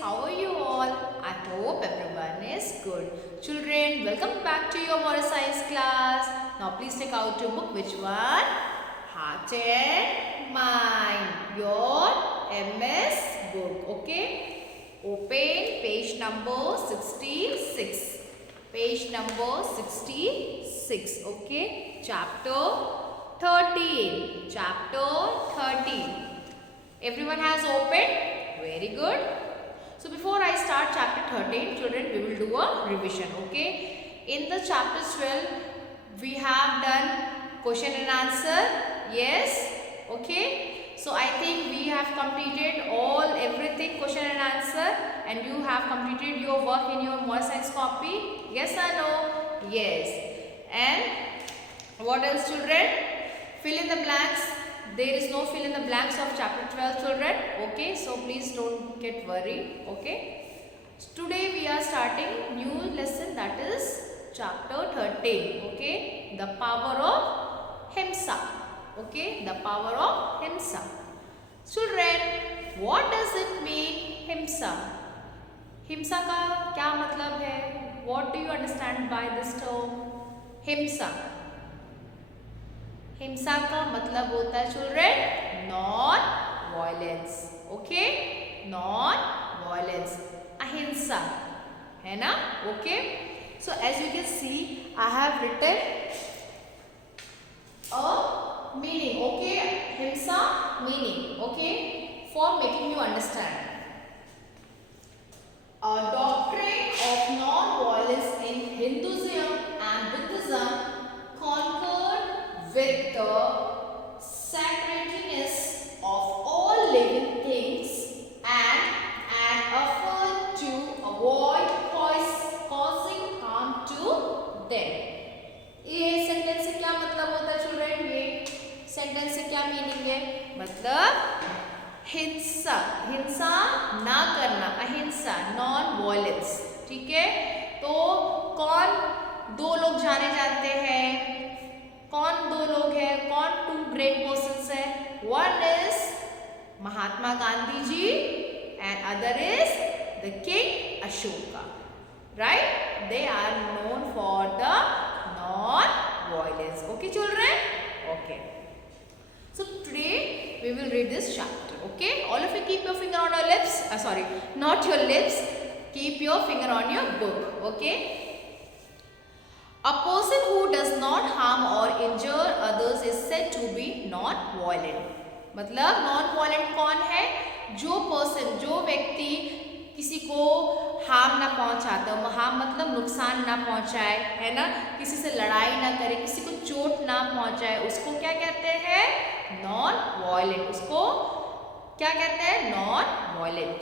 How are you all? I hope everyone is good. Children, welcome back to your moral science class. Now please take out your book. Which one? Heart and Mind. Your MS book. Okay? Open page number 66. Page number 66. Okay? Chapter 13. Chapter 13. Everyone has opened? Very good. So before I start chapter 13, children, we will do a revision. Okay? In the chapter 12, we have done question and answer. Yes? Okay? So I think we have completed everything question and answer, and you have completed your work in your moral science copy. Yes or no? Yes. And what else, children? Fill in the blanks. There is no fill in the blanks of chapter 12, children. Okay, so please don't get worried. Okay, so today we are starting new lesson, that is chapter 13. Okay, the power of himsa. Okay, the power of himsa. Children, what does it mean, himsa? हिंसा का क्या मतलब है? What do you understand by this term? हिंसा. हिंसा का मतलब होता है children non violence. Okay, non violence, ahimsa, है ना? Okay, so as you can see I have written a meaning. Okay, himsa meaning. Okay, for making you understand. A doctrine of non-violence in Hinduism and Buddhism concurred with the sacredness of all living things and an effort to avoid causing harm to them. ये sentence से क्या मतलब होता है children? ये sentence से क्या meaning है? मतलब हिंसा, हिंसा ना करना, अहिंसा, नॉन वायलेंस. ठीक है, तो कौन दो लोग जाने जाते हैं? कौन दो लोग हैं? कौन टू ग्रेट पर्सन्स है? One is Mahatma Gandhi ji and other is the king Ashoka. Right, they are known for the non violence. Okay children? Okay, so today we will read this chapter. Okay, all of you keep your finger on your lips. Sorry, not your lips, keep your finger on your book. Okay, a person who does not harm or injure others is said to be non-violent. मतलब non-violent कौन है? जो person, जो व्यक्ति किसी को harm ना पहुंचाता हो. हार्म मतलब नुकसान ना पहुंचाए, है ना? किसी से लड़ाई ना करे, किसी को चोट ना पहुंचाए, उसको क्या कहते हैं? Non violent. उसको क्या कहते हैं? Non violent.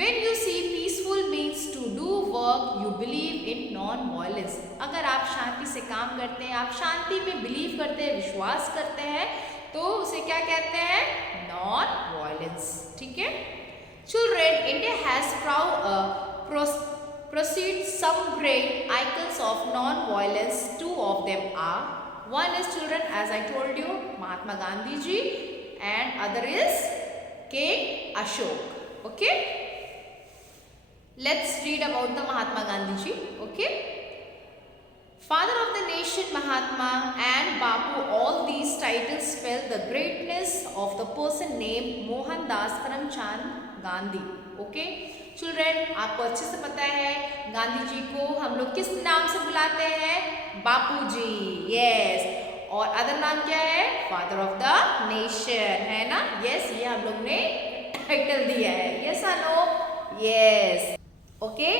When you see peaceful means to do work, you believe in non-violence. अगर आप शांति से काम करते हैं, आप शांति में बिलीव करते हैं, विश्वास करते हैं, तो उसे क्या कहते हैं? Non violence. ठीक है. Children, India has proceed some great icons of non-violence. Two of them are, one is children, as I told you, Mahatma Gandhi ji, and other is King Ashok. Okay, let's read about the Mahatma Gandhi ji. Okay, father of the nation Mahatma and Bapu, all these titles spell the greatness of the person named Mohandas Karamchand Gandhi. Okay children, आपको अच्छे से पता है गांधी जी को हम लोग किस नाम से बुलाते हैं? बापू जी. यस. और अदर नाम क्या है? फादर ऑफ द नेशन, है ना? यस, ये हम लोग ने टाइटल दिया है. यस और नो? यस. ओके,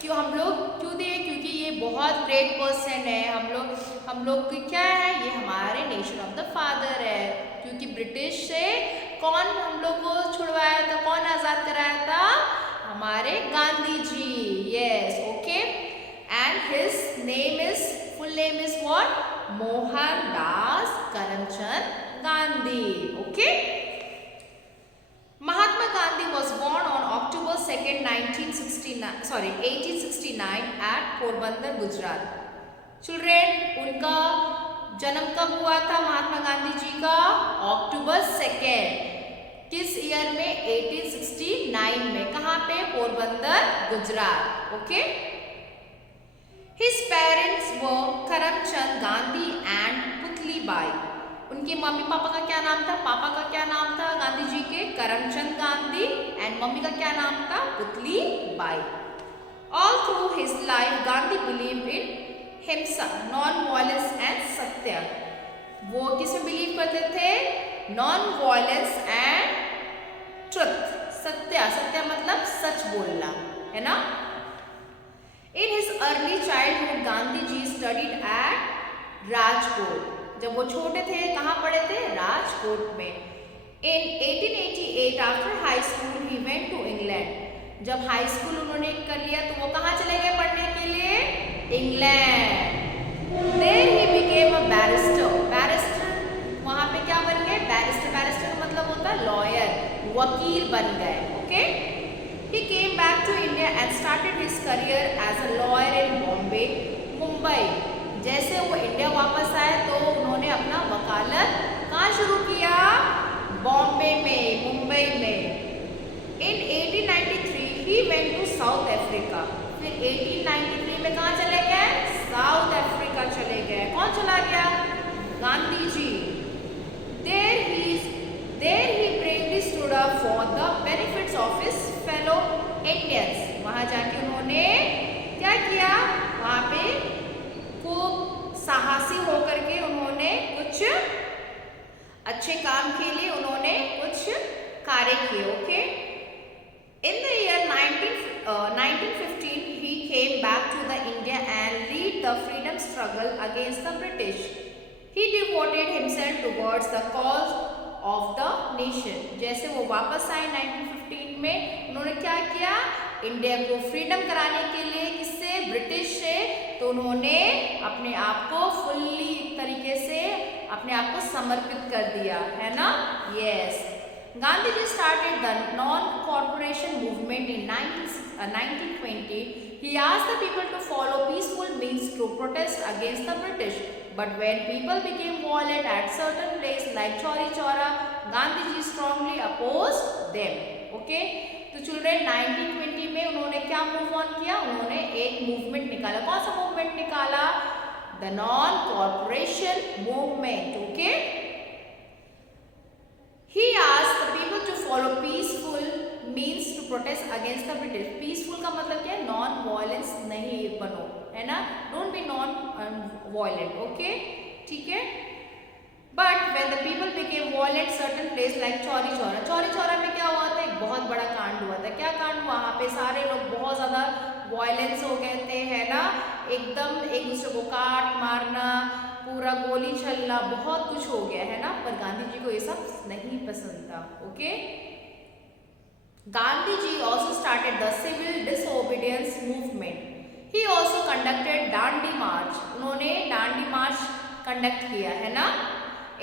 क्यों हम लोग क्यों दिए? क्योंकि ये बहुत ग्रेट पर्सन है. हम लोग की क्या है? ये हमारे नेशन ऑफ द फादर है. क्योंकि ब्रिटिश से कौन हम लोग को छुड़वाया था? कौन आजाद कराया था? हमारे Gandhi ji. Yes. Okay, and his name is, full name is what? Mohandas Karamchand Gandhi. Okay, Mahatma Gandhi was born on October 2nd, 1869 at Porbandar, Gujarat. Children, उनका जन्म कब हुआ था महात्मा गांधी जी का? अक्टूबर 2nd. किस ईयर में? 1869 1889 में, कहाँ पे? Porbandar, Gujarat. Okay. His parents वो करमचंद गांधी एंड पुतली बाई। उनके मम्मी पापा का क्या नाम था? पापा का क्या नाम था गांधी जी के? करमचंद गांधी। एंड मम्मी का क्या नाम था? Putli Bai. All through his life Gandhi believe in हिंसा, नॉन वायलेंस एंड सत्य। वो किसमें बिलीव करते थे? नॉन वायलेंस एंड ट्रुथ, सत्य। सत्य मतलब सच बोलना, है ना। In his early childhood Gandhi ji studied at Rajkot. जब वो छोटे थे कहाँ पढ़े थे? राजकोट में। In 1888 after high school he went to England. जब हाई स्कूल उन्होंने कर लिया तो वो कहाँ चले गए पढ़ने के लिए? England. There he became a barrister. Barrister वहाँ पे क्या बन गए? बैरिस्टर। बैरिस्टर का मतलब होता है लॉयर, वकील बन गए। Okay. He came back to India and started his career as a lawyer in Bombay, Mumbai. जैसे वो इंडिया वापस आए तो उन्होंने अपना वकालत कहाँ शुरू किया? बॉम्बे में, मुंबई में। In 1893 he went to South Africa. फिर 1893 में कहाँ चले गए? साउथ अफ्रीका चले गए। कौन चला गया? Gandhi ji. There he bravely stood up for the benefits of his fellow Indians. वहाँ जाके उन्होंने क्या किया? वहाँ पे खूब साहसी होकर के उन्होंने कुछ अच्छे काम के लिए उन्होंने कुछ कार्य किए। Okay. In the year 1915 he came back to the India and lead the freedom struggle against the British. He devoted himself towards the cause of the nation. जैसे वो वापस आए 1915 में, उन्होंने क्या किया? इंडिया को फ्रीडम कराने के लिए, किससे? ब्रिटिश से। तो उन्होंने अपने आप को फुल्ली तरीके से अपने आप को समर्पित कर दिया, है ना। Yes. Gandhi ji started the non corporation movement in 1920. He asked the people to follow peaceful means to protest against the British. But when people became violent at certain places like Chauri Chaura, Gandhi ji strongly opposed them. Okay? तो children 1920 में उन्होंने क्या move on किया? उन्होंने एक movement निकाला। कौन सा मूवमेंट निकाला? The non corporation movement. Okay. He asked the people to follow peaceful means to protest against the British. Peaceful का मतलब क्या है? नॉन वायलेंस नहीं बनो, है ना। Don't be non violent. Okay, ठीक है। But when the people became violent certain place like Chauri Chaura, Chauri Chaura में क्या हुआ था? एक बहुत बड़ा कांड हुआ था। क्या कांड? वहाँ पे सारे लोग बहुत ज़्यादा वायलेंस हो गए थे, है ना। एकदम एक दूसरे को काट मारना, पूरा गोली चलना, बहुत कुछ हो गया, है ना। पर गांधी जी को ये सब नहीं पसंद था। Okay. Gandhi ji also started the civil disobedience movement. He also conducted Dandi march. उन्होंने दांडी मार्च कंडक्ट किया, है ना।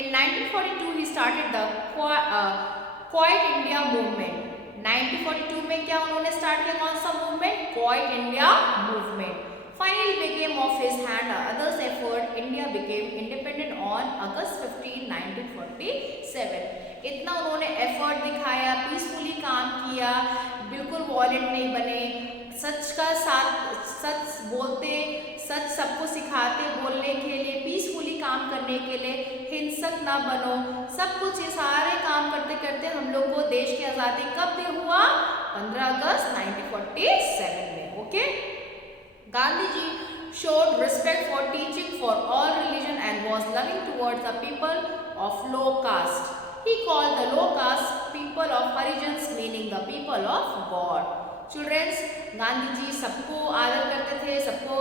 In 1942 he started the Quiet India movement. 1942 में क्या उन्होंने स्टार्ट किया? कौन सा movement? Quiet India movement. Finally became of his hand others' effort. India became independent on August 15, 1947. इतना उन्होंने एफर्ट दिखाया, पीसफुली काम किया, बिल्कुल वॉयलेंट नहीं बने, सच का साथ सच बोलते, सच सबको सिखाते बोलने के लिए, पीसफुली काम करने के लिए, हिंसक ना बनो, सब कुछ ये सारे काम करते करते हम लोग को देश की आज़ादी कब भी हुआ? 15 अगस्त 1947 में। Okay. Gandhi ji showed respect for teaching for all religion and was loving towards the people of low caste. He called the low caste people of Harijans, meaning the people of God. Children, Gandhi ji सबको आदर करते थे, सबको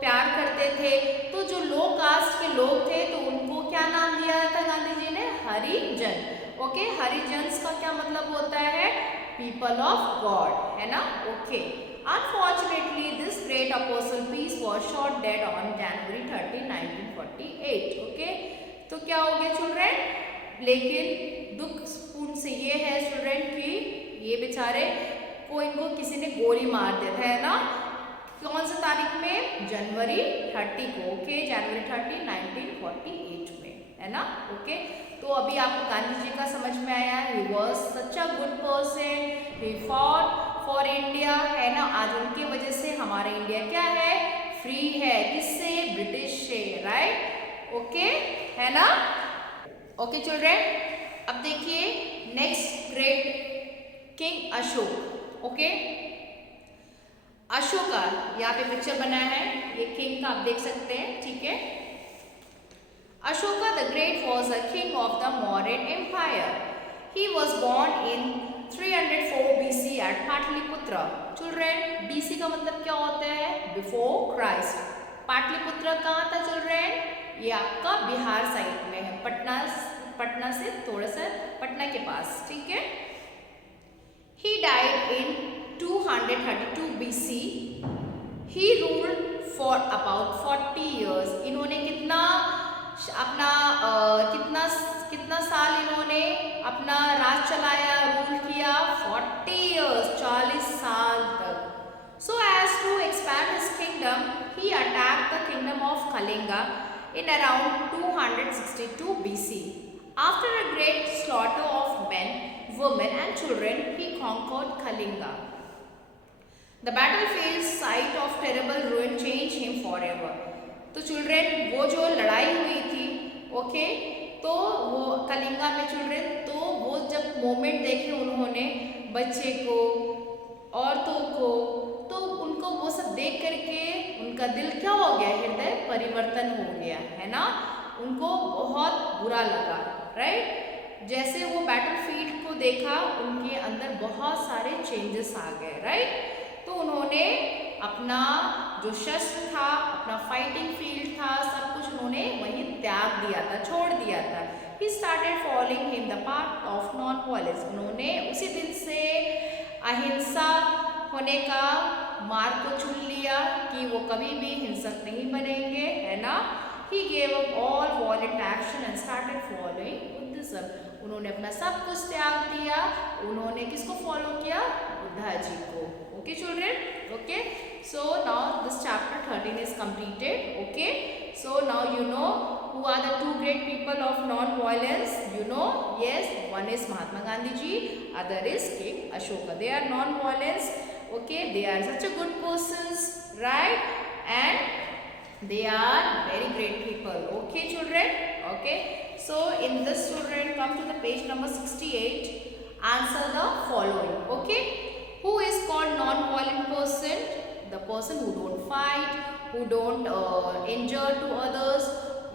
प्यार करते थे। तो जो लो कास्ट के लोग थे तो उनको क्या नाम दिया था गांधी जी ने? हरिजन। ओके, हरिजन्स का क्या मतलब होता है? पीपल ऑफ गॉड, है ना। Okay. Unfortunately, this great apostle peace was shot dead on January 30, 1948. Okay, तो क्या हो गया चिल्ड्रेन? लेकिन दुखपूर्ण से ये है चिल्ड्रेन कि ये बेचारे को इनको किसी ने गोली मार दिया था, है ना। कौन सा तारीख में? जनवरी 30 को। ओके, जनवरी 30, 1948 में, है ना। ओके, तो अभी आपको गांधी जी का समझ में आया। He was such a good person. He fought for India, है ना। आज उनकी वजह से हमारा इंडिया क्या है, फ्री है। किससे, ब्रिटिश से, राइट, ओके, है ना। ओके चिल्ड्रेन, अब देखिए next great king Ashok. Okay, Ashoka, यहाँ पे पिक्चर बना है, ये किंग का आप देख सकते हैं, ठीक है। Ashoka the Great was a king of the Mauryan Empire. He was born in 304 BC at Patliputra. Children, BC का मतलब क्या होता है, Before Christ. पाटलिपुत्र कहाँ था चिल्ड्रेन, ये आपका बिहार साइड में है, पटना से थोड़ा सा पटना के पास, ठीक है। He died in 232 BC. He ruled for about 40 years. इन्होंने अपना कितना साल इन्होंने अपना राज चलाया, रूल किया, 40 years, 40 साल तक। So as to expand his kingdom, he attacked the kingdom of Kalinga in around 262 BC. After a great slaughter of men, women and children, he conquered Kalinga. The battlefield site of terrible ruin changed him forever. तो children, वो जो लड़ाई हुई थी, okay, तो वो कलिंगा में children, तो वो जब मोमेंट देखे उन्होंने बच्चे को, औरतों को, तो उनको वो सब देख करके उनका दिल क्या हो गया, हृदय परिवर्तन हो गया, है ना। उनको बहुत बुरा लगा, राइट। जैसे वो बैटलफील्ड को देखा, उनके अंदर बहुत सारे चेंजेस आ गए, राइट। तो उन्होंने अपना जो शस्त्र था, अपना फाइटिंग फील्ड था, सब कुछ उन्होंने वहीं त्याग दिया था, छोड़ दिया था। He started following him the path of non-violence. उन्होंने उसी दिन से अहिंसा होने का मार्ग को चुन लिया कि वो कभी भी हिंसक नहीं बनेंगे, है ना। He gave up all violent action and started following Buddhism. उन्होंने अपना सब कुछ त्याग दिया, उन्होंने किसको फॉलो किया, बुद्धा जी को। Okay children, okay, so now this chapter 13 is completed. Okay, so now you know who are the two great people of non-violence. You know, yes, one is Mahatma Gandhi ji, other is King Ashoka. They are non-violence. Okay, they are such a good persons, right, and they are very great people. Okay children, okay, so in this children, come to the page number 68, answer the following. Okay, who is called non-violent person? The person who don't fight, who don't injure to others.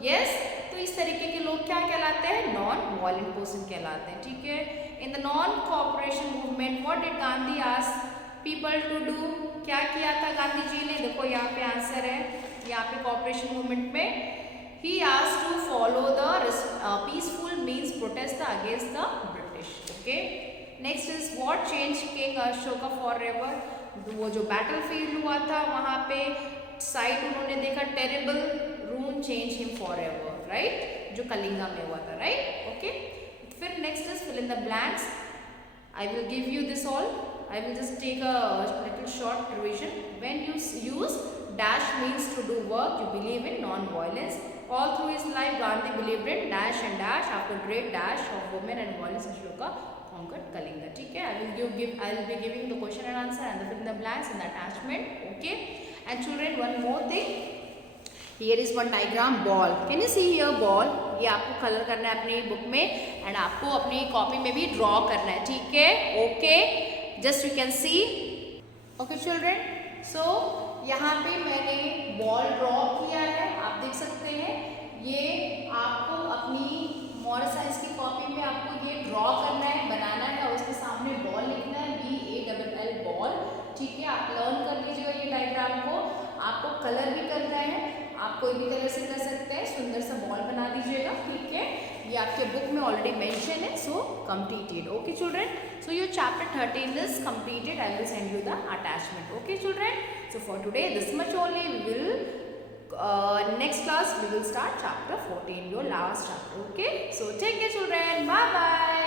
Yes, तो इस तरीके के लोग क्या कहलाते हैं, non-violent person कहलाते हैं, ठीक है। In the non-cooperation movement, what did Gandhi ask people to do? क्या किया था गांधी जी ने, देखो यहाँ पे आंसर है, यहाँ पे cooperation movement में he asked to follow the peaceful means protest against the British. Okay. Next is what change king Ashoka forever, वो जो बैटलफील्ड हुआ था वहाँ पे साइट उन्होंने देखा, terrible ruin change him forever, right, जो कलिंगा में हुआ था, राइट, ओके। फिर next is fill in the blanks. I will give you this all. I will just take a little short revision. When you use dash means to do work, you believe in non-violence. All through his life, Gandhi believed in dash and dash. After great dash of women and violence, Ashoka conquered Kalinga. ठीक है? I will be giving the question and answer and the fill in the blanks in the attachment. Okay? And children, one more thing. Here is one diagram ball. Can you see here ball? ये आपको colour करना है अपनी book में and आपको अपनी copy में भी ड्रॉ करना है. ठीक है? Okay? Just you can see. Okay children. So यहाँ पे मैंने बॉल ड्रॉ किया है, आप देख सकते हैं. ये आपको अपनी मॉरल साइंस की कॉपी में आपको ये ड्रॉ करना है, बनाना है और उसके सामने बॉल लिखना है, BALL बॉल. ठीक है, आप लर्न कर लीजिएगा ये डायग्राम को. आपको कलर भी करना है, आप कोई भी कलर से कर सकते हैं. सुंदर सा बॉल बना दीजिएगा. ठीक है, ये आपके बुक में ऑलरेडी मेंशन है. So completed. Okay children, so your chapter 13 is completed. I will send you the attachment. Okay children, so for today this much only. We will next class we will start chapter 14, your last chapter. Okay, so take care children, bye bye.